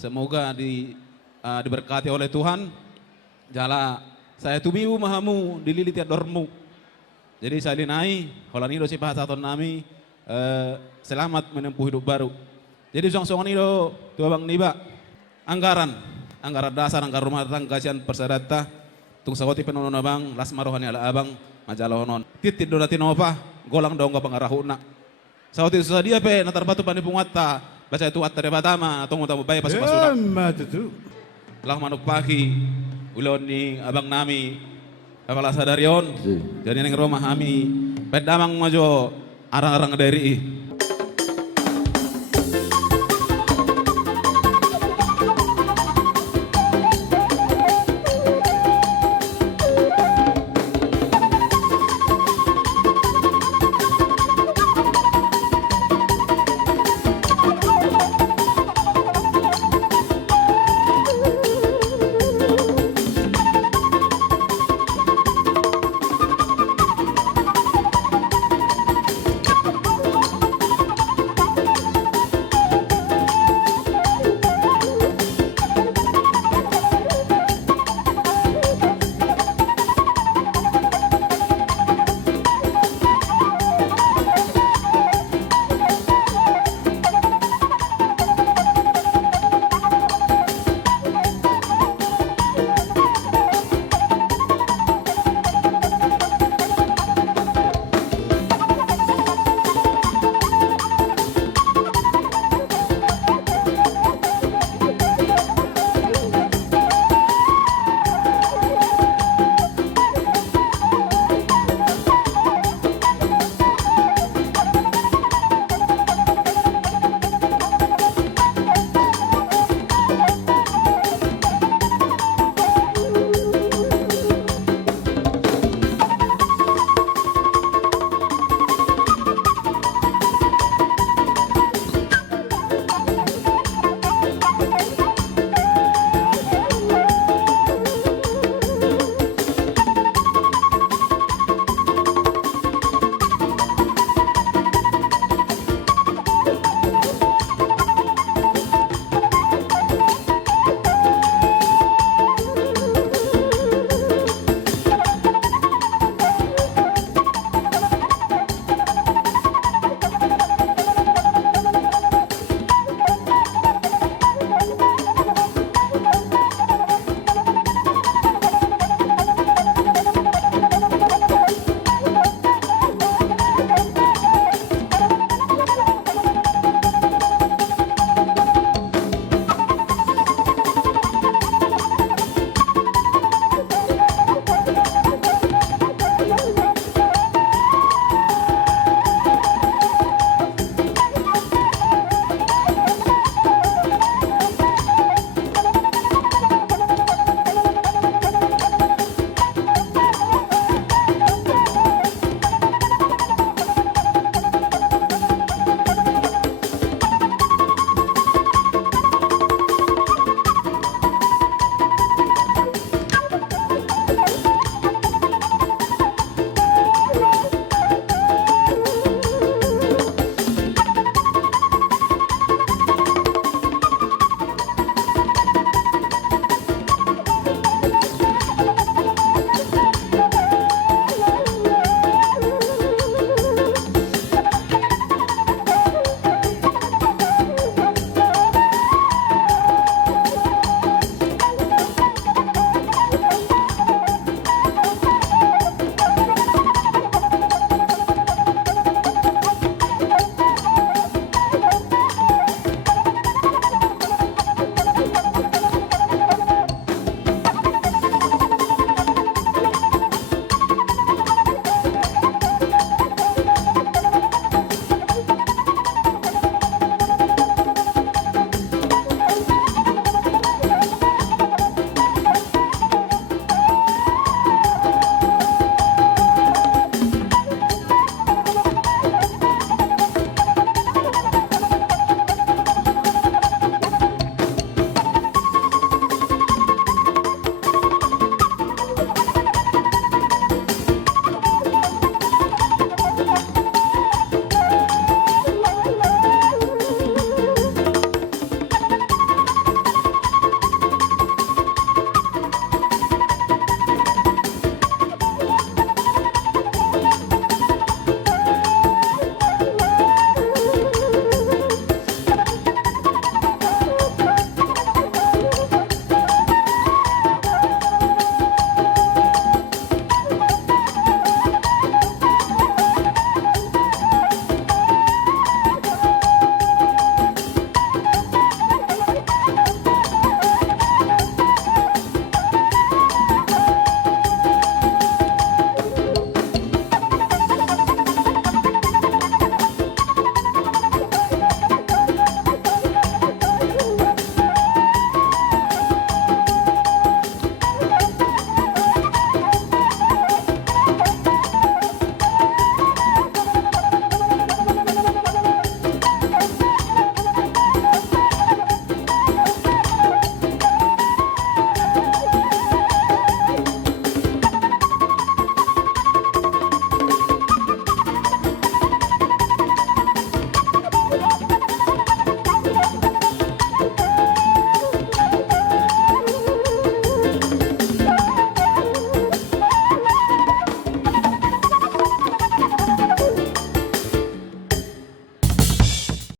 Semoga diberkati oleh Tuhan. Jala saya tumiu mahamu dilili tiad dormu. Jadi saya linai, kalau nido si bahasa ton nami selamat menempuh hidup baru. Jadi song-songan nido tua bang niba anggaran dasar anggaran rumah tangga kasihan persadata tung sawati penonon abang las marohani ala abang majalah honon titit do natin opa golang dong ka pangarahuna sawati susah dia pe natar batu pani pungwata baca itu atta de batama atau ngutamu bayi pasuk pasuna lah manuk pagi ulon ni abang nami kepala sadarion jadi neng rumah kami pedamang majo arang-arang dari